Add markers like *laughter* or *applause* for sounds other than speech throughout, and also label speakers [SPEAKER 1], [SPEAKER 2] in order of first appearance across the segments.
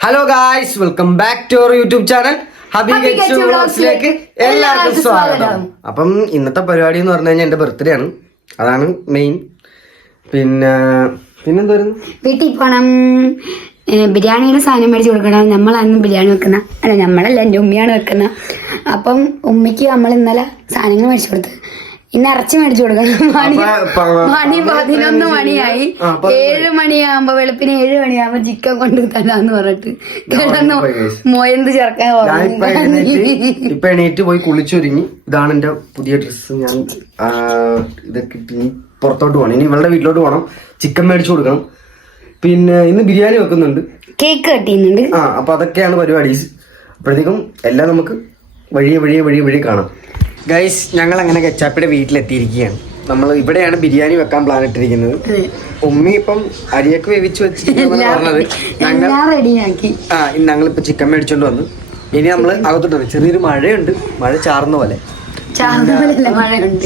[SPEAKER 1] Hello guys welcome back to our YouTube channel hubby
[SPEAKER 2] Happy
[SPEAKER 1] gets
[SPEAKER 2] Gets You
[SPEAKER 1] വ്ളോഗ്സിലേക്ക്
[SPEAKER 2] Vlogsലേക്ക്
[SPEAKER 1] എല്ലാവർക്കും സ്വാഗതം. അപ്പം ഇന്നത്തെ പരിപാടി എന്ന് പറഞ്ഞു കഴിഞ്ഞാൽ എന്റെ ബർത്ത്ഡേ ആണ്. അതാണ് മെയിൻ പിന്നെ പിന്നെന്തായിരുന്നു
[SPEAKER 2] വീട്ടിൽ പോണം. ബിരിയാണിയുടെ സാധനം മേടിച്ച് കൊടുക്കണം. നമ്മളാണ് ബിരിയാണി വെക്കുന്ന. അല്ല നമ്മളല്ല എന്റെ ഉമ്മയാണ് വെക്കുന്ന. അപ്പം ഉമ്മയ്ക്ക് നമ്മൾ ഇന്നലെ സാധനങ്ങൾ മേടിച്ചു കൊടുത്ത്. ഇന്ന് ഇറച്ചി മേടിച്ചു കൊടുക്കണം. മണി മണി പതിനൊന്ന് മണിയായി. ഏഴ് മണിയാകുമ്പോ വെളുപ്പിന് ഏഴ് മണിയാകുമ്പോ ചിക്കൻ കൊണ്ട് തരാന്ന് പറഞ്ഞിട്ട് കിടന്നു മോയന്ത് ചേർക്കാൻ
[SPEAKER 1] ഇപ്പൊ എണീറ്റ് പോയി കുളിച്ചൊരുങ്ങി. ഇതാണ് എന്റെ പുതിയ ഡ്രസ്സ്. ഞാൻ ഇതൊക്കെ പുറത്തോട്ട് പോകണം ഇനി ഇവളുടെ വീട്ടിലോട്ട് പോകണം ചിക്കൻ മേടിച്ചു കൊടുക്കണം. പിന്നെ ഇന്ന് ബിരിയാണി വെക്കുന്നുണ്ട്.
[SPEAKER 2] കേക്ക് കട്ടിയുന്നുണ്ട്.
[SPEAKER 1] ആ അപ്പൊ അതൊക്കെയാണ് പരിപാടീസ് അപ്പോഴത്തേക്കും എല്ലാം നമുക്ക് വഴിയെ വഴിയെ വഴിയെ വഴി കാണാം. ഗൈസ് ഞങ്ങൾ അങ്ങനെ കച്ചാപ്പിയുടെ വീട്ടിലെത്തിയിരിക്കുകയാണ്. നമ്മൾ ഇവിടെയാണ് ബിരിയാണി വെക്കാൻ പ്ലാൻ ഇട്ടിരിക്കുന്നത്. ഉമ്മി ഇപ്പം അരിയൊക്കെ വേവിച്ച് വെച്ചിട്ടാണ് പറഞ്ഞത്. ഞങ്ങൾ ആ ഞങ്ങളിപ്പോ ചിക്കൻ മേടിച്ചോണ്ട് വന്നു. ഇനി നമ്മൾ അകത്തോട്ട് ചെറിയൊരു മഴയുണ്ട്. മഴ ചാർന്ന പോലെ.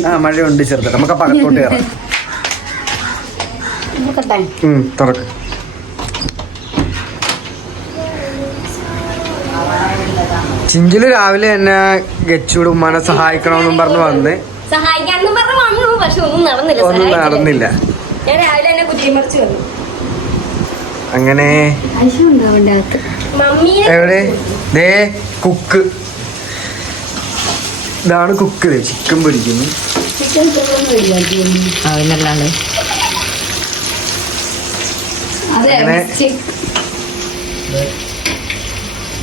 [SPEAKER 1] ആ മഴയുണ്ട് ചെറുതായിട്ട്. നമുക്ക് അപ്പൊ അകത്തോട്ട് കയറാം തുറക്ക്. ചിഞ്ചിൽ രാവിലെ തന്നെ ഗച്ചൂട് ഉമ്മാനെ സഹായിക്കണമെന്നും പറഞ്ഞ് വന്ന്.
[SPEAKER 3] സഹായിക്കാന്ന് പറഞ്ഞു വന്നു പക്ഷെ ഒന്നും നടന്നില്ല
[SPEAKER 1] ഒന്നും നടന്നില്ല.
[SPEAKER 3] ഞാൻ രാവിലെ തന്നെ കുറ്റിമറിച്ച് വന്നു.
[SPEAKER 1] അങ്ങനെ എവിടെ? ദേ കുക്ക്. ഇതാണ് കുക്ക്. ചിക്കൻ പൊരിക്കുന്നു.
[SPEAKER 2] ചിക്കൻ
[SPEAKER 3] അതിനല്ലാണ്ട്.
[SPEAKER 1] അങ്ങനെ-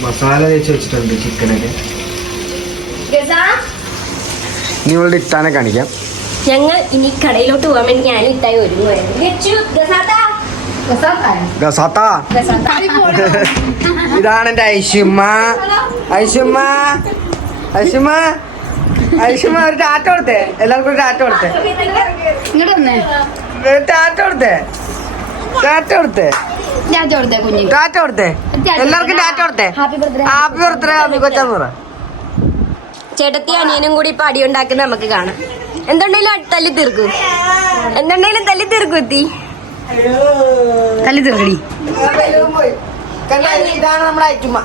[SPEAKER 1] മസാല തേച്ച് വെച്ചിട്ടുണ്ട് ചിക്കനൊക്കെ. ഇനി ഇട്ടാനെ കാണിക്കാം.
[SPEAKER 3] ഞങ്ങൾ ഇനി കടയിലോട്ട് പോകാൻ വേണ്ടി ഞാൻ ഇട്ടായി ഒരുങ്ങുമായിരുന്നു.
[SPEAKER 1] ഇതാണ് എന്റെ ഐഷുമ്മ ഐഷുമ്മ ഐഷുമ്മ ഐഷുമ്മ ഒരു ടാറ്റ കൊടുത്തേ. എല്ലാവർക്കും ഒരു ടാറ്റ കൊടുത്തേ. ടാറ്റ കൊടുത്തേ. ടാറ്റ കൊടുത്തേ.
[SPEAKER 2] കുഞ്ഞി
[SPEAKER 1] ടാറ്റ കൊടുത്തേ. എല്ലാവർക്കും ടാറ്റ കൊടുത്തേ?
[SPEAKER 2] Happy birthday
[SPEAKER 1] happy birthday happy കൊച്ചാന്ന് പറ
[SPEAKER 3] ചേട്ടത്തി അനിയനും കൂടി ഇപ്പൊ അടി ഉണ്ടാക്കുന്ന നമുക്ക് കാണാം. എന്തുണ്ടെങ്കിലും തല്ലി തീർക്കും. എന്തുണ്ടെങ്കിലും തല്ലി തീർക്കും എത്തി.
[SPEAKER 2] തല്ലി തീർക്കടി.
[SPEAKER 1] ഇതാണ് നമ്മുടെ ഐറ്റുമ്മ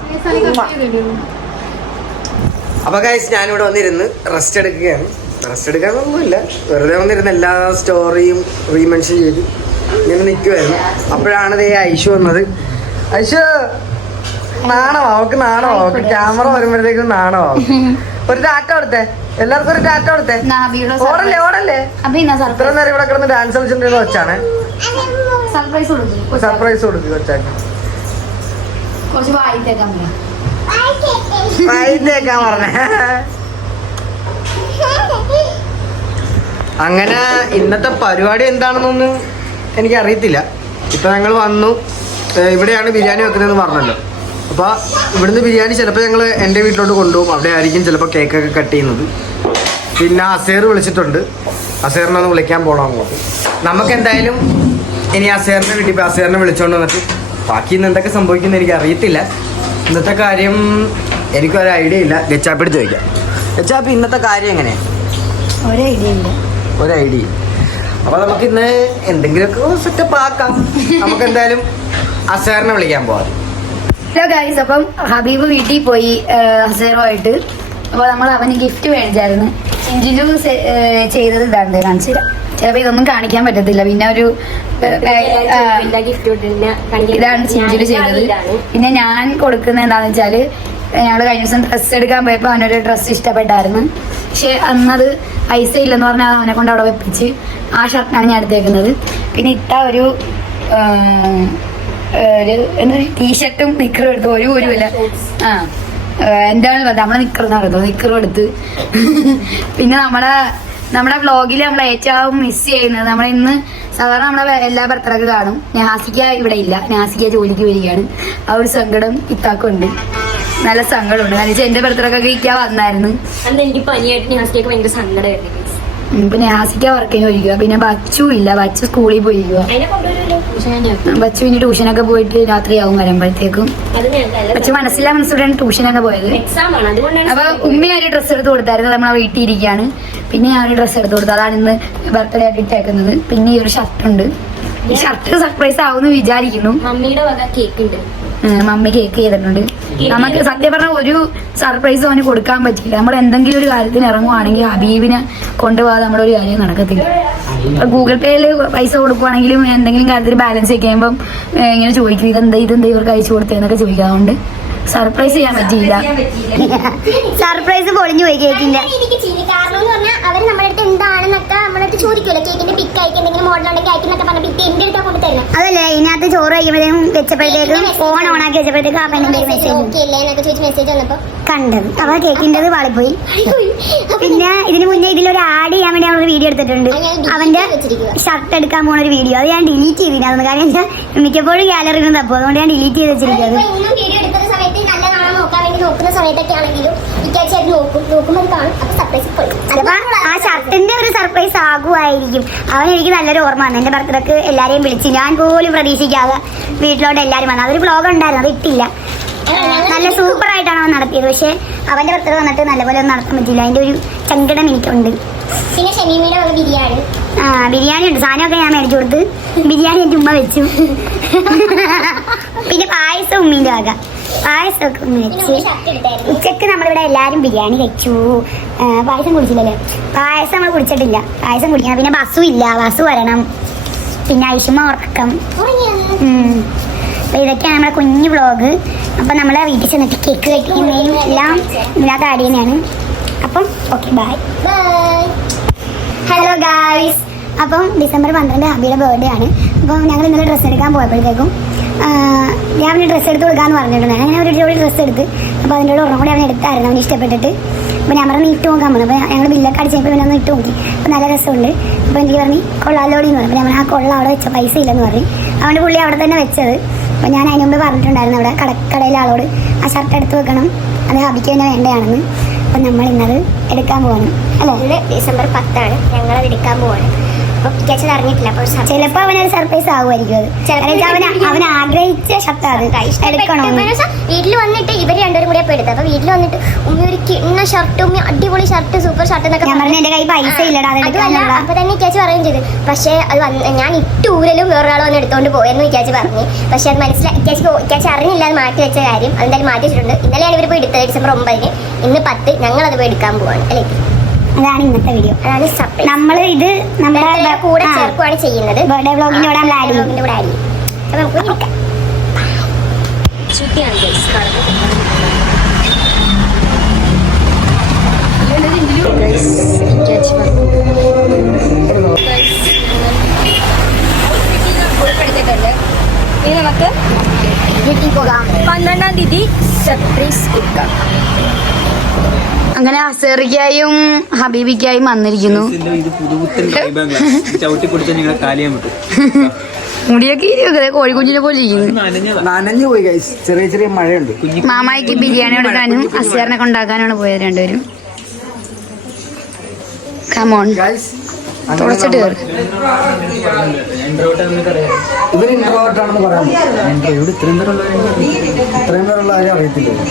[SPEAKER 1] അപ്പൊ ഗൈസ് ഞാനിവിടെ വന്നിരുന്ന് റെസ്റ്റ് എടുക്കുകയാണ്. റെസ്റ്റ് എടുക്കാനൊന്നുമില്ല. വെറുതെ വന്നിരുന്ന എല്ലാ സ്റ്റോറിയും റീമെൻഷൻ ചെയ്ത് ഇങ്ങനെ നിൽക്കുമായിരുന്നു അപ്പോഴാണ് ദേ ഐഷു വന്നത്. ഐഷു നാണോ അവക്ക് നാണോ അവക്ക് ക്യാമറ വരുമ്പോഴത്തേക്കും നാണോ *laughs* ഒരു ടാറ്റ കൊടുത്തെ. എല്ലാവർക്കും ഒരു ടാറ്റ കൊടുത്തേ. ഓടല്ലേ ഓടല്ലേ? ഇത്ര നേരം ഇവിടെ കിടന്ന് ഡാൻസ് കളിച്ചിട്ട് വെച്ചാണ്
[SPEAKER 2] സർപ്രൈസ് കൊടുക്കും
[SPEAKER 1] കൊച്ചാക്ക്. പറഞ്ഞേ. അങ്ങനെ ഇന്നത്തെ പരിപാടി എന്താണെന്നൊന്നും എനിക്ക് അറിയത്തില്ല ഇപ്പൊ ഞങ്ങൾ വന്നു. ഇവിടെയാണ് ബിരിയാണി വെക്കുന്നതെന്ന് പറഞ്ഞല്ലോ. അപ്പൊ ഇവിടുന്ന് ബിരിയാണി ചിലപ്പോൾ ഞങ്ങൾ എന്റെ വീട്ടിലോട്ട് കൊണ്ടുപോകും. അവിടെ ആയിരിക്കും ചിലപ്പോൾ കേക്കൊക്കെ കട്ട് ചെയ്യുന്നത്. പിന്നെ അസേർ വിളിച്ചിട്ടുണ്ട്. അസേറിനെ ഒന്ന് വിളിക്കാൻ പോകണം അങ്ങോട്ട്. നമുക്ക് എന്തായാലും ഇനി അസേറിനെ വീട്ടിൽ പോയി അസേറിനെ വിളിച്ചോണ്ട് വന്നിട്ട് ബാക്കി ഇന്ന് എന്തൊക്കെ സംഭവിക്കുന്നു എനിക്ക് അറിയത്തില്ല. ഇന്നത്തെ കാര്യം എനിക്കൊരു ഐഡിയ ഇല്ല. ഗച്ചാപ്പിട്ട് ചോദിക്കാം. ഗച്ചാപ്പി ഇന്നത്തെ കാര്യം എങ്ങനെയാ?
[SPEAKER 2] ഒരു ഐഡിയ ഇല്ല.
[SPEAKER 1] ഒരു ഐഡിയ ഇല്ല. അപ്പൊ നമുക്ക് ഇന്ന് എന്തെങ്കിലുമൊക്കെ സെറ്റപ്പ് ആക്കാം. നമുക്ക് എന്തായാലും അസേറിനെ വിളിക്കാൻ പോവാം.
[SPEAKER 2] ഹലോ ഗൈസ് അപ്പം ഹബീബ് വീട്ടിൽ പോയി ഹസേറുമായിട്ട് അപ്പോൾ നമ്മൾ അവന് ഗിഫ്റ്റ് മേടിച്ചായിരുന്നു. ചിഞ്ചിലു ചെയ്തത് ഇതാണ് കാണിച്ചു തരാം. ചിലപ്പോൾ ഇതൊന്നും കാണിക്കാൻ പറ്റത്തില്ല. പിന്നെ ഒരു ഇതാണ് ചിഞ്ചിലു ചെയ്തത്. പിന്നെ ഞാൻ കൊടുക്കുന്ന എന്താണെന്ന് വെച്ചാൽ ഞങ്ങൾ കഴിഞ്ഞ ദിവസം ഡ്രസ്സ് എടുക്കാൻ പോയപ്പോൾ അവനൊരു ഡ്രസ്സ് ഇഷ്ടപ്പെട്ടായിരുന്നു. പക്ഷെ അന്നത് പൈസ ഇല്ലെന്ന് പറഞ്ഞാൽ അവനെ കൊണ്ട് അവിടെ വെപ്പിച്ച് ആ ഷർട്ടാണ് ഞാൻ എടുത്തേക്കുന്നത്. പിന്നെ ഇട്ട ഒരു ഒരു എന്താ ടീഷർട്ടും നിക്കറും എടുത്തു ഒരു ഒരുമില്ല ആ എന്താണ് നമ്മളെ നിക്കർ പറയുന്നത്? നിക്കറും എടുത്ത്. *laughs* പിന്നെ നമ്മളെ നമ്മുടെ വ്ളോഗിൽ നമ്മൾ ഏറ്റവും മിസ് ചെയ്യുന്നത് നമ്മൾ ഇന്ന് സാധാരണ നമ്മളെ എല്ലാ ബർത്ത്ഡേക്ക് കാണും. നാസിക്ക ഇവിടെ ഇല്ല. നാസിക്ക ജോലിക്ക് വരികയാണ്. ആ ഒരു സങ്കടം ഇത്താക്കുണ്ട്. നല്ല സങ്കടമുണ്ട്. കാരണം വെച്ചാൽ എന്റെ ഭർത്താക്കൊക്കെ ഇരിക്കാൻ വന്നായിരുന്നു.
[SPEAKER 3] അന്ന് എനിക്ക് പനിയായിട്ട് ഭയങ്കര സങ്കടമായിരുന്നു.
[SPEAKER 2] ഇപ്പൊ നാസിക്ക വർക്കിന് പോയിരിക്കുക പിന്നെ ബച്ചു ഇല്ല ബച്ചു സ്കൂളിൽ പോയിരിക്കുക
[SPEAKER 3] അതിനെ കൊണ്ടുവരുമല്ലോ
[SPEAKER 2] ബച്ചു ഇനി ട്യൂഷനൊക്കെ പോയിട്ട് രാത്രിയാവും വരുമ്പോഴത്തേക്കും. ബച്ചു മനസ്സിലാ മനസ്സിലാണ് ട്യൂഷനൊക്കെ പോയത്. അപ്പൊ ഉമ്മ ഒരു ഡ്രസ്സ് എടുത്ത് കൊടുത്തായിരുന്നു? നമ്മൾ വീട്ടിൽ ഇരിക്കുകയാണ്. പിന്നെ ഞാൻ ഒരു ഡ്രസ്സ് എടുത്ത് കൊടുത്തു. അതാണ് ഇന്ന് ബർത്ത്ഡേ ആയിട്ട് ഇട്ടേക്കുന്നത്. പിന്നെ ഈ ഒരു ഷർട്ട് ഉണ്ട്. ഈ ഷർട്ട് സർപ്രൈസ് ആവുമെന്ന് വിചാരിക്കുന്നു.
[SPEAKER 3] മമ്മിയുടെ വക കേക്ക് ഉണ്ട്.
[SPEAKER 2] മമ്മി കേക്ക് ചെയ്തിട്ടുണ്ട്. നമുക്ക് സത്യം പറഞ്ഞ ഒരു സർപ്രൈസ് അവന് കൊടുക്കാൻ പറ്റില്ല. നമ്മൾ എന്തെങ്കിലും ഒരു കാര്യത്തിന് ഇറങ്ങുവാണെങ്കിൽ ഹബീബിനെ കൊണ്ടുപോകാതെ നമ്മുടെ ഒരു കാര്യം നടക്കത്തില്ല. ഗൂഗിൾ പേയിൽ പൈസ കൊടുക്കുവാണെങ്കിലും എന്തെങ്കിലും കാര്യത്തിൽ ബാലൻസ് ഒക്കെ ഇങ്ങനെ ചോദിക്കും ഇതെന്താ ഇതെന്താ ഇവർക്ക് അയച്ചു കൊടുത്തതെന്നൊക്കെ ചോദിക്കാറുണ്ട്. സർപ്രൈസ് ചെയ്യാൻ പറ്റിയില്ല.
[SPEAKER 4] സർപ്രൈസ് *laughs* പൊളിഞ്ഞു പോയി കേക്കിന്റെ.
[SPEAKER 5] കാരണം എന്ന് പറഞ്ഞാൽ അവർ നമ്മുടെ അടുത്ത് എന്താണെന്നൊക്കെ നമ്മുടെ അടുത്ത് ചോദിക്കുമല്ലോ കേക്കിന്റെ പിക്ക് അയക്കി എന്തെങ്കിലും മോഡൽ ഉണ്ടെങ്കിൽ അയക്കുന്നൊക്കെ പറഞ്ഞ പിക്ക് എന്റെ അടുത്ത് കൊണ്ട് തരണം
[SPEAKER 4] അതല്ലേ ഇതിനകത്ത് ചോറ് കഴിക്കുമ്പോഴത്തേക്കും വെച്ചപ്പോഴത്തേക്കും ഫോൺ ഓൺ ആക്കി വെച്ചപ്പോഴത്തേക്കും ആ പെണ്ണിന്റെ മെസ്സേജ്
[SPEAKER 5] എന്നൊക്കെ ചോദിച്ച് മെസ്സേജ് വന്നപ്പോ.
[SPEAKER 4] കണ്ടത് അപ്പൊ കേക്കിന്റെ വാളിപ്പോയി. പിന്നെ ഇതിന് മുന്നേ ഇതിലൊരു ആഡ് ചെയ്യാൻ വേണ്ടി നമ്മളൊരു വീഡിയോ എടുത്തിട്ടുണ്ട്.
[SPEAKER 5] ഞാൻ
[SPEAKER 4] അവന്റെ ഷർട്ട് എടുക്കാൻ പോണ ഒരു വീഡിയോ അത് ഞാൻ ഡിലീറ്റ് ചെയ്തിരുന്നു. കാരണം വെച്ചാൽ മിക്കപ്പോഴും ഗാലറിയിൽ തപ്പോ. അതുകൊണ്ട് ഞാൻ ഡിലീറ്റ് ചെയ്ത് വെച്ചിരിക്കുന്നത്
[SPEAKER 5] ഇപ്പൊ ഇന്നും വീഡിയോ എടുക്കുന്ന സമയത്ത് നല്ല കാണാൻ നോക്കുന്ന സമയത്തൊക്കെ ആണെങ്കിലും ഇക്കാഴ്ച അത് നോക്കും നോക്കുമ്പോൾ കാണും. അപ്പൊ സർപ്രൈസ്
[SPEAKER 4] ആ ഷർട്ടിന്റെ ഒരു സർപ്രൈസ് ആകുമായിരിക്കും. അവൻ എനിക്ക് നല്ലൊരു ഓർമ്മ വന്നു. എന്റെ ബർത്ത്ഡേക്ക് എല്ലാരെയും വിളിച്ച് ഞാൻ പോലും പ്രതീക്ഷിക്കാതെ വീട്ടിലോട്ട് എല്ലാരും വന്നു. അതൊരു ബ്ലോഗ് ഉണ്ടായിരുന്നു അത് ഇട്ടില്ല. നല്ല സൂപ്പർ ആയിട്ടാണ് അവൻ നടത്തിയത്. പക്ഷെ അവന്റെ ബർത്ത്ഡേ വന്നിട്ട് നല്ലപോലെ ഒന്നും നടത്താൻ പറ്റില്ല അതിന്റെ ഒരു ചങ്കടം എനിക്കുണ്ട്.
[SPEAKER 5] പിന്നെ ഷമീമിയുടെ വക ബിരിയാണി.
[SPEAKER 4] ആ ബിരിയാണി ഉണ്ട്. സാധനമൊക്കെ ഞാൻ മേടിച്ചു കൊടുത്ത് ബിരിയാണി എന്റെ ഉമ്മ വെച്ചു. *laughs* പിന്നെ പായസം ഉമ്മീന്റെ വക. പായസമൊക്കെ വെച്ച്. ഉച്ചയ്ക്ക് നമ്മളിവിടെ എല്ലാവരും ബിരിയാണി കഴിച്ചു. പായസം കുടിച്ചില്ലല്ലേ. പായസം നമ്മൾ കുടിച്ചിട്ടില്ല. പായസം കുടിക്കണം പിന്നെ ബസ്സും ഇല്ല. ബസ് വരണം. പിന്നെ ഐഷുമ ഉറക്കം. അപ്പം ഇതൊക്കെയാണ് നമ്മുടെ കുഞ്ഞു വ്ളോഗ്. അപ്പം നമ്മളെ വീട്ടിൽ ചെന്നിട്ട് കേക്ക് കഴിക്കുന്നതും എല്ലാം ഇല്ലാത്ത ചെയ്യുന്നതാണ്. അപ്പം okay bye
[SPEAKER 5] bye
[SPEAKER 4] hello guys അപ്പം ഡിസംബർ പന്ത്രണ്ട് ഹബിയുടെ ബർത്ത്ഡേ ആണ്. അപ്പം ഞങ്ങൾ ഇന്നലെ ഡ്രസ്സ് എടുക്കാൻ പോയപ്പോഴത്തേക്കും ഞാൻ ഡ്രസ്സ് എടുത്ത് കൊടുക്കാന്ന് പറഞ്ഞിട്ടുണ്ടായിരുന്നു അങ്ങനെ ഒരു ജോഡി ഡ്രസ്സ് എടുത്ത് അപ്പോൾ അതിന്റെ ഒരെണ്ണം കൂടി അവൻ എടുത്തായിരുന്നു അവന് ഇഷ്ടപ്പെട്ടിട്ട്. അപ്പോൾ ഞാൻ പറഞ്ഞു ഇട്ട് നോക്കാൻ പറഞ്ഞു. അപ്പോൾ ഞങ്ങൾ ബില്ലൊക്കെ അടിച്ചപ്പോൾ പിന്നെ ഒന്ന് ഇട്ട് നോക്കി. അപ്പോൾ നല്ല രസമുണ്ട്. അപ്പോൾ എനിക്ക് പറഞ്ഞു കൊള്ളാലോടി എന്ന് പറഞ്ഞു. ഞാൻ ആ കൊള്ള അവിടെ വെച്ച പൈസ ഇല്ലെന്ന് പറഞ്ഞു. അവന്റെ പുള്ളി അവിടെ തന്നെ വെച്ചത്. അപ്പോൾ ഞാൻ അതിന് മുമ്പ് പറഞ്ഞിട്ടുണ്ടായിരുന്നു അവിടെ കട കടയിലെ ആളോട് ആ ഷർട്ട് എടുത്ത് വെക്കണം. അത് ഹബിക്ക് തന്നെ വേണ്ടതാണെന്ന്. അപ്പം നമ്മൾ ഇന്നത് എടുക്കാൻ പോകണം അല്ലേ?
[SPEAKER 5] ഡിസംബർ പത്താണ്. ഞങ്ങളത് എടുക്കാൻ പോവാണ്. അപ്പൊ ഇക്കാഴ്ച അറിഞ്ഞിട്ടില്ല. അപ്പൊ ഒരു
[SPEAKER 4] ചിലപ്പോ അവനൊരു സർപ്രൈസ് ആവുമായിരിക്കും അത്. അവൻ അവൻ ആഗ്രഹിച്ച ഷർട്ട് അത്. എടുക്കണോ
[SPEAKER 5] വീട്ടിൽ വന്നിട്ട് ഇവർ രണ്ടുപേരും കൂടി അപ്പൊ എടുത്തത് അപ്പൊ വീട്ടിൽ വന്നിട്ട് ഉമ്മ ഒരു കിണ്ണ ഷർട്ടും അടിപൊളി ഷർട്ട് സൂപ്പർ ഷർട്ട് എന്നൊക്കെ
[SPEAKER 4] ഞാൻ പറഞ്ഞു എന്റെ കൈ പൈസ ഇല്ലടാ അത്
[SPEAKER 5] അതുമല്ല
[SPEAKER 4] എടുക്കാനുള്ള
[SPEAKER 5] അപ്പൊ തന്നെ ഇക്കാച്ച് പറയുകയും ചെയ്തു. പക്ഷേ അത് ഞാൻ ഇട്ട് ഊരലും വേറൊരാൾ വന്ന് എടുത്തോണ്ട് പോയെന്ന് ഇക്കാച്ച് പറഞ്ഞു. പക്ഷെ അത് മനസ്സിലായി ഇക്കാച്ച് ഇക്കാച്ച് അറിഞ്ഞില്ല അത് മാറ്റി വെച്ച കാര്യം. അതെന്തായാലും മാറ്റി വെച്ചിട്ടുണ്ട്. ഇന്നലെയാണ് ഇവർ പോയി എടുത്തത് ഡിസംബർ ഒമ്പതിന്. ഇന്ന് പത്ത് ഞങ്ങൾ അത് പോയി എടുക്കാൻ പോവാണ്. അല്ലേ?
[SPEAKER 4] അതാണ് ഇന്നത്തെ വീഡിയോ
[SPEAKER 5] അതാണ് സർപ്രൈസ്
[SPEAKER 4] നമ്മൾ ഇത് നമ്മുടെ
[SPEAKER 5] കൂടെ ചേർക്കുവാണ് ചെയ്യുന്നത്.
[SPEAKER 4] ബർത്ത്ഡേ വ്ളോഗിന്റെ കൂടെ നമ്മൾ ആഡ് ചെയ്യും
[SPEAKER 5] കൂടെ ആഡ് നമുക്ക് ചുറ്റിയാണ്.
[SPEAKER 3] ഇനി നമുക്ക്
[SPEAKER 4] വീട്ടിൽ പോകാം.
[SPEAKER 3] പന്ത്രണ്ടാം തീയതി സർപ്രൈസ് കൊടുക്കാം
[SPEAKER 2] അങ്ങനെ അസേറിക്കായും ഹബീബിക്കായും വന്നിരിക്കുന്നു. മുടിയൊക്കെ ഇരിക്കുന്നത് കോഴിക്കുഞ്ഞിനെ പോലെ ഇരിക്കുന്നു
[SPEAKER 1] പോയി ഗൈസ് ചെറിയ ചെറിയ മഴയുണ്ട്.
[SPEAKER 2] മാമായിക്ക് ബിരിയാണി കൊടുക്കാനും അസേറിനെ ഉണ്ടാക്കാനാണ് പോയത് രണ്ടുപേരും. കമോൺ കയറി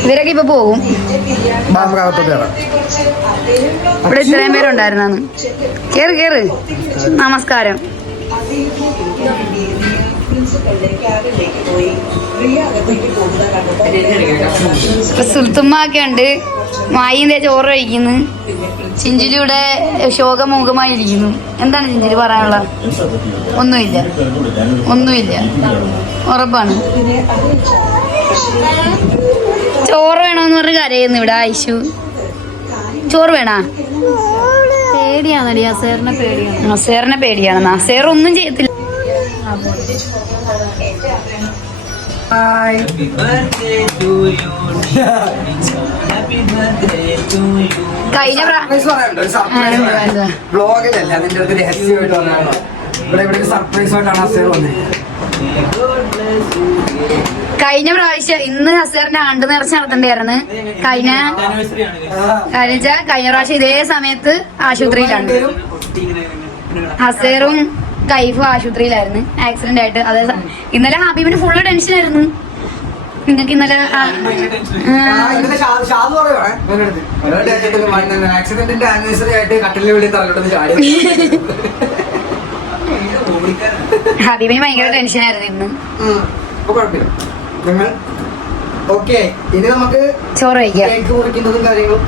[SPEAKER 2] ഇവരൊക്കെ ഇപ്പൊ പോകും. ഇവിടെ ഇത്രയും പേരുണ്ടായിരുന്നു കേറ് കേറ്. നമസ്കാരം. ഇപ്പൊ സുൽത്തുമ്മ ഒക്കെ ഉണ്ട് മായിന്റെ ചോറ് കഴിക്കുന്നു? ചിഞ്ചിലിയുടെ ശോകമുഖമായിരിക്കുന്നു എന്താണ് ചിഞ്ചിലി പറയാനുള്ള ഒന്നുമില്ല. ഒന്നുമില്ല. ഉറപ്പാണ്. ചോറ് വേണമെന്ന് പറഞ്ഞ് കരയുന്നു ഇവിടെ ആയിഷു. ചോറ് വേണാ?
[SPEAKER 6] പേടിയാണ് അസേറിനെ പേടിയാണ്.
[SPEAKER 2] സേറിനെ പേടിയാണ്. നസേർ ഒന്നും ചെയ്യത്തില്ല.
[SPEAKER 7] Happy birthday to you. Happy birthday to you.
[SPEAKER 2] കഴിഞ്ഞ
[SPEAKER 1] ബ്ലോഗിലല്ല അതിന്റെ അടുത്ത് രഹസ്യമായിട്ട് വന്നതാണ്. ഇവിടെ ഇവിടെ ഒരു സർപ്രൈസ് ആയിട്ടാണ് അസേർ.
[SPEAKER 2] കഴിഞ്ഞ പ്രാവശ്യം ഇന്ന് നസേറിന്റെ ആണ്ട് നിറച്ച് നടത്തണ്ടായിരുന്നു. കഴിഞ്ഞ കഴിഞ്ഞ കഴിഞ്ഞ പ്രാവശ്യം ഇതേ സമയത്ത് ആശുപത്രിയിലാണ്. ഹസേറും കൈഫും ആശുപത്രിയിലായിരുന്നു. ആക്സിഡന്റ് ആയിട്ട്. അതെ ഇന്നലെ ഹബീബിന് ഫുള്ള് ടെൻഷൻ ആയിരുന്നു. നിങ്ങൾക്ക് ഇന്നലെ
[SPEAKER 1] ആക്സിഡന്റിന്റെ ആനിവേഴ്സറി ആയിട്ട് തലയോട്ടൊന്ന് ചാടി.
[SPEAKER 2] ഹബീബിന് ഭയങ്കര ടെൻഷൻ ആയിരുന്നു ഇന്ന്.
[SPEAKER 1] ഇനി നമുക്ക്
[SPEAKER 2] ചോറ് കഴിക്കാം.
[SPEAKER 1] കേക്ക് മുറിക്കുന്നതും കാര്യങ്ങളും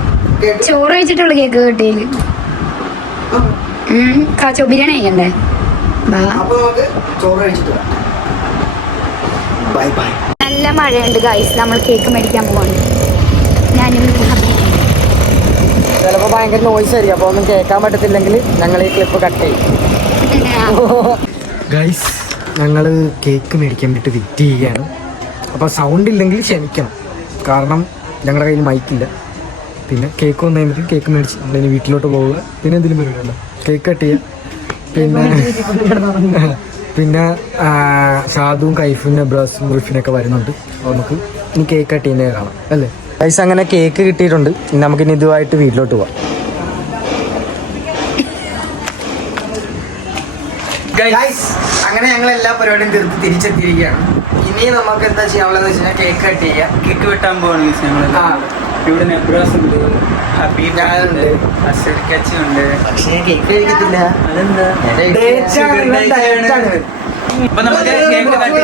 [SPEAKER 2] ചോറ് കഴിച്ചിട്ടുള്ള കേക്ക് കിട്ടിയില്ല ബിരിയാണി കഴിക്കണ്ടേ?
[SPEAKER 1] അപ്പൊ നമുക്ക് ചോറ് കഴിച്ചിട്ട് വരാം. Bye bye.
[SPEAKER 2] നല്ല മഴയുണ്ട് ഗൈസ് നമ്മൾ കേക്ക് മേടിക്കാൻ പോവാണ്. ഞാനും.
[SPEAKER 1] ചിലപ്പോൾ ഭയങ്കര നോയിസ് ആയിരിക്കും. അപ്പോൾ ഒന്നും കേൾക്കാൻ പറ്റത്തില്ലെങ്കിൽ ഞങ്ങൾ ഈ ക്ലിപ്പ് കട്ട് ചെയ്യും. ഗൈസ് ഞങ്ങൾ കേക്ക് മേടിക്കാൻ വേണ്ടിയിട്ട് വെയിറ്റ് ചെയ്യുകയാണ് അപ്പോൾ സൗണ്ട് ഇല്ലെങ്കിൽ ക്ഷമിക്കണം. കാരണം ഞങ്ങളുടെ കയ്യിൽ മൈക്കില്ല പിന്നെ കേക്ക് വന്നു കേക്ക് മേടിച്ച് വീട്ടിലോട്ട് പോവുക. പിന്നെ എന്തെങ്കിലും പരിപാടിയുണ്ടോ കേക്ക് കട്ട് ചെയ്യുക പിന്നെ *laughs* പിന്നെ സാധുവും ഷാദുവും കൈഫിനും എബ്രാസും റിഫിനൊക്കെ വരുന്നുണ്ട്. നമുക്ക് ഇനി കേക്ക് കട്ട് ചെയ്യുന്നത് കാണാം അല്ലേ? പൈസ അങ്ങനെ കേക്ക് കിട്ടിയിട്ടുണ്ട്. ഇനി നമുക്കിനി ഇതുമായിട്ട് വീട്ടിലോട്ട് പോവാം. അങ്ങനെ ഞങ്ങൾ എല്ലാ പരിപാടിയും തീർത്ത് തിരിച്ചെത്തിയിരിക്കുകയാണ്. ഇനി നമുക്ക് എന്താ ചെയ്യാനുള്ളത് വെച്ച് കഴിഞ്ഞാൽ കേക്ക് കട്ട് ചെയ്യാം.
[SPEAKER 7] കേക്ക് വെട്ടാൻ പോവാണ് ഞങ്ങൾ
[SPEAKER 1] ആ.
[SPEAKER 7] ഇവിടെ നെബ്രാസ് ഉണ്ട്. ഹബീബ് ഉണ്ട്
[SPEAKER 1] ഞാനുണ്ട്.
[SPEAKER 7] അസർ കച്ച് ഉണ്ട്.
[SPEAKER 1] പക്ഷേ കേക്ക് കഴിക്കത്തില്ല.
[SPEAKER 7] അതെന്താ? അപ്പൊ നമുക്ക് കേക്ക് കട്ട്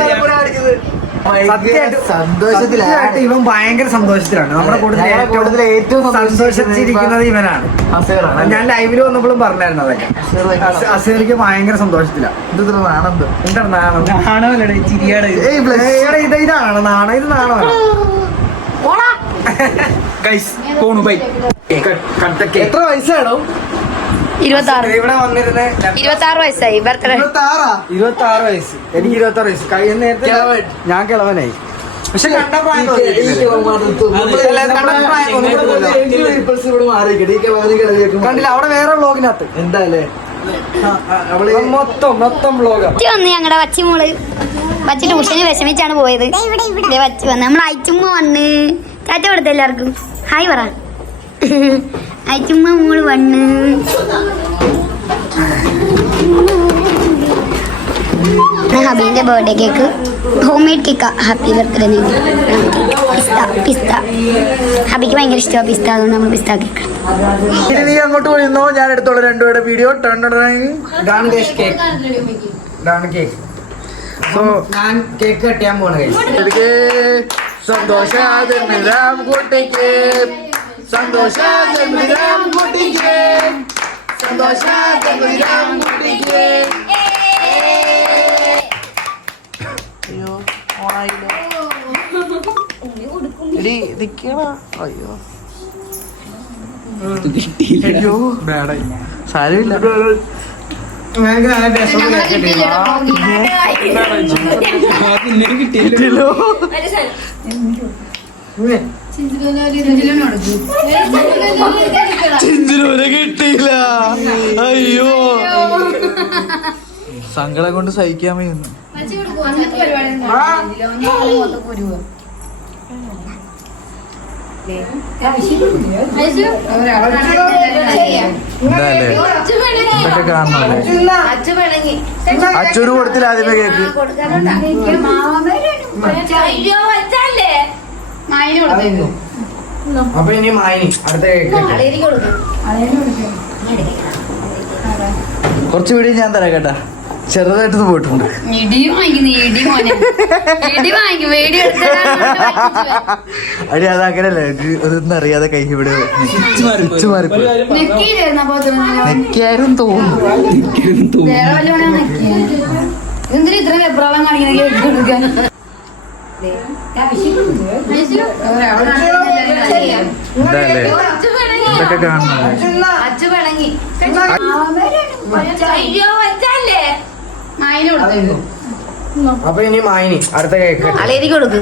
[SPEAKER 7] ചെയ്യാം.
[SPEAKER 1] സന്തോഷത്തിലാണ്.
[SPEAKER 6] ഇവൻ ഭയങ്കര സന്തോഷത്തിലാണ്. നമ്മുടെ കൂടുതൽ
[SPEAKER 1] ഏറ്റവും
[SPEAKER 6] സന്തോഷിച്ചിരിക്കുന്നത് ഇവനാണ്.
[SPEAKER 1] അസേറാണ്
[SPEAKER 6] ഞാൻ ലൈവിൽ വന്നപ്പോഴും പറഞ്ഞായിരുന്നു അതൊക്കെ. അസ- അസീർക്ക് ഭയങ്കര സന്തോഷത്തിലാണ്. എന്താണ് നാണം?
[SPEAKER 7] ആണോല്ലേ ചിരിയാട്.
[SPEAKER 6] ഏയ് ഇത് ഇതാണ് നാണം ഇത് നാണമാണ്
[SPEAKER 7] ഗൈസ് പോണു ബൈ
[SPEAKER 1] എത്ര വയസ്സാണോ?
[SPEAKER 2] ഇരുപത്തി ആറ്
[SPEAKER 6] ഇവിടെ വന്നിരുന്ന്.
[SPEAKER 2] ഇരുപത്തി ആറ് വയസ്സായി. ബർത്ത്ഡേ.
[SPEAKER 6] ഇരുപത്തി ആറ് വയസ്സ്. എനിക്ക് ഇരുപത്തി ആറ് വയസ്സ്. കഴിഞ്ഞ നേരത്തെ ഞാൻ കിളവനായി. പക്ഷെ കണ്ട പ്രായം കണ്ടില്ല അവിടെ വേറെ ബ്ലോഗിനകത്ത്
[SPEAKER 1] എന്തായാലേ
[SPEAKER 6] അവൾ മൊത്തം മൊത്തം
[SPEAKER 4] ബ്ലോഗ് വന്ന് ഞങ്ങളുടെ വച്ചിമോൾ വച്ച് ട്യൂഷന് വിഷമിച്ചാണ് പോയത്. ദേ വച്ച് വന്ന്. നമ്മൾ അയച്ചുമ്മ വന്ന്. ചാറ്റ കൊടുത്ത എല്ലാവർക്കും. ഹായ് പറ. അയച്ചുമ്മ മോൾ വണ്ണ്. ഹബീന്റെ ബർത്ത്ഡേ കേക്ക് ഹോം മെയ്ഡ് കേക്കാ ഹാപ്പി ബർത്ത്ഡേ പിസ്ത പിസ്ത. ഹബിക്ക് ഭയങ്കര ഇഷ്ടമാണ് പിസ്ത. അതുകൊണ്ട് നമ്മൾ പിസ്ത കേക്ക്
[SPEAKER 6] ഇനി നീ അങ്ങോട്ട് പോയിരുന്നോ ഞാൻ എടുത്തോളൂ രണ്ടുപേരുടെ വീഡിയോ ഇതാണ് കേക്ക് ഡാൻ കേക്ക് സോ
[SPEAKER 1] ഞാൻ കേക്ക് കട്ട് ചെയ്യാൻ പോണ
[SPEAKER 6] സന്തോഷ ജന്മദിനം കുട്ടിക്ക്. സന്തോഷ ജന്മദിനം കുട്ടിക്ക് സന്തോഷ ജന്മദിനം കുട്ടിക്ക് അയ്യോ. ബേടായി സാരമില്ല. ഞങ്ങൾക്ക് നല്ല രസം കിട്ടിയല്ലോ. അയ്യോ. സങ്കടം കൊണ്ട് സഹിക്കാൻ വയ്യുന്നു എന്താല്ലേ ഇതൊക്കെ അച്ചൂര് കൊടുത്തില്ല ആദ്യമേ കേക്ക്.
[SPEAKER 1] അപ്പൊ ഇനി മായിനി അടുത്ത കേക്ക്
[SPEAKER 6] കുറച്ച് വീഡിയോ ഞാൻ തരാം കേട്ടാ. ചെറുതായിട്ട് പോയിട്ടുണ്ട്. അടി അത് അങ്ങനല്ലേ? അതൊന്നും അറിയാതെ കൈ ഇവിടെ സ്വിച്ച് നെക്കാരും തോന്നുന്നു.
[SPEAKER 2] എന്തിനാ ഇത്ര വെപ്രാളം
[SPEAKER 6] ഇതൊക്കെ
[SPEAKER 2] അച്ചു പിണങ്ങി അയ്യോ മായിന് കൊടുത്തു
[SPEAKER 1] അപ്പൊ ഇനി മായിനി അടുത്ത കേക്ക്
[SPEAKER 2] അളേരി കൊടുക്ക്.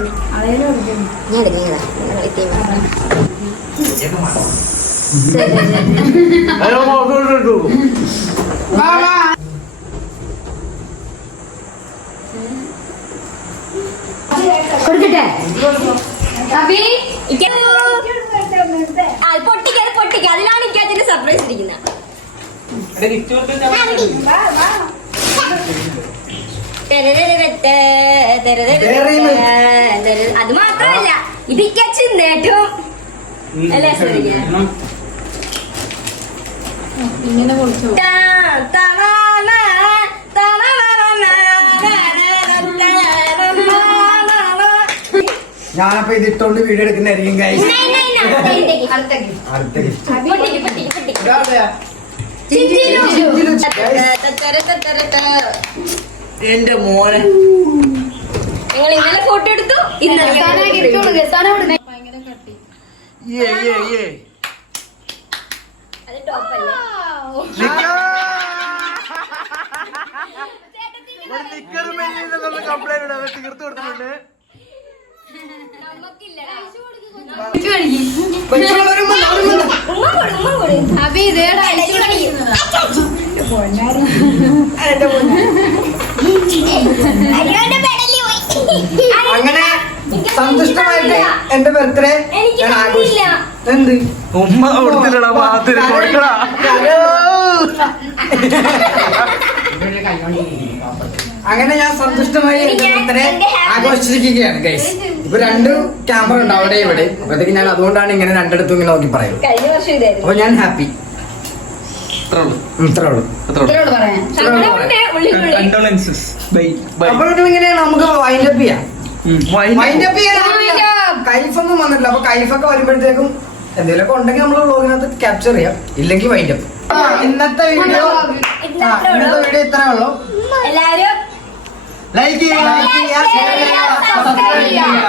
[SPEAKER 2] കൊടുക്കട്ടെ? അബി
[SPEAKER 3] പൊട്ടിക്കാതെ പൊട്ടിക്ക അതിലാണ് ഇക്കാച്ചിന്റെ സർപ്രൈസ് ഇരിക്കുന്നത് അത് മാത്രമല്ല ഇത് നേട്ടവും അല്ലേ തനാന, തനാന.
[SPEAKER 1] ഞാനപ്പോ ഇത് ഇട്ടോണ്ട് വീഡിയോ എടുക്കുന്നതായിരിക്കും guys.
[SPEAKER 2] അടുത്തേക്ക്
[SPEAKER 7] എന്റെ മോനെ.
[SPEAKER 3] നിങ്ങൾ ഇന്നലെ ഫോട്ടോ എടുത്തു?
[SPEAKER 7] തീർത്ത് കൊടുത്തിട്ടുണ്ട്.
[SPEAKER 2] ഇത് കഴിക്ക്.
[SPEAKER 1] അങ്ങനെ സന്തുഷ്ടമായിട്ട് എന്റെ ബർത്ത്ഡേ
[SPEAKER 3] എനിക്ക്
[SPEAKER 1] ഞാൻ
[SPEAKER 3] തന്നില്ല.
[SPEAKER 1] എന്ത്?
[SPEAKER 7] ഉമ്മ കൊടുത്തില്ലടാ ഭാഗത്തിന് കൊടുക്കടാ.
[SPEAKER 1] അങ്ങനെ ഞാൻ സന്തുഷ്ടമായി എന്റെ ബർത്ത്ഡേ ആഘോഷിച്ചിരിക്കുകയാണ് ഗൈസ് ഇപ്പൊ രണ്ട് ക്യാമറ ഉണ്ട് അവിടെ ഇവിടെ. അപ്പോഴത്തേക്ക് ഞാൻ അതുകൊണ്ടാണ് ഇങ്ങനെ രണ്ടിടത്തും ഇങ്ങനെ നോക്കി പറയുന്നത്.
[SPEAKER 3] കഴിഞ്ഞ വർഷം ഇതായിരുന്നു.
[SPEAKER 1] അപ്പൊ ഞാൻ ഹാപ്പി ഇങ്ങനെയാണ് നമുക്ക് വൈൻഡ് അപ്പ് ചെയ്യാം. വൈൻഡ് അപ്പ് ചെയ്യാൻ. കൈഫൊന്നും വന്നിട്ടില്ല. അപ്പൊ കൈഫൊക്കെ വരുമ്പോഴത്തേക്കും എന്തെങ്കിലുമൊക്കെ ഉണ്ടെങ്കിൽ നമ്മൾ വ്ളോഗിനകത്ത് ക്യാപ്ചർ ചെയ്യാം. ഇല്ലെങ്കിൽ വൈൻഡ് അപ്പ് ഇന്നത്തെ വീഡിയോ ഇന്നത്തെ വീഡിയോ ഇത്രേ ഉള്ളൂ.
[SPEAKER 3] എല്ലാരും
[SPEAKER 1] ലൈക്ക് ചെയ്യുക
[SPEAKER 3] സബ്സ്ക്രൈബ് ചെയ്യുക,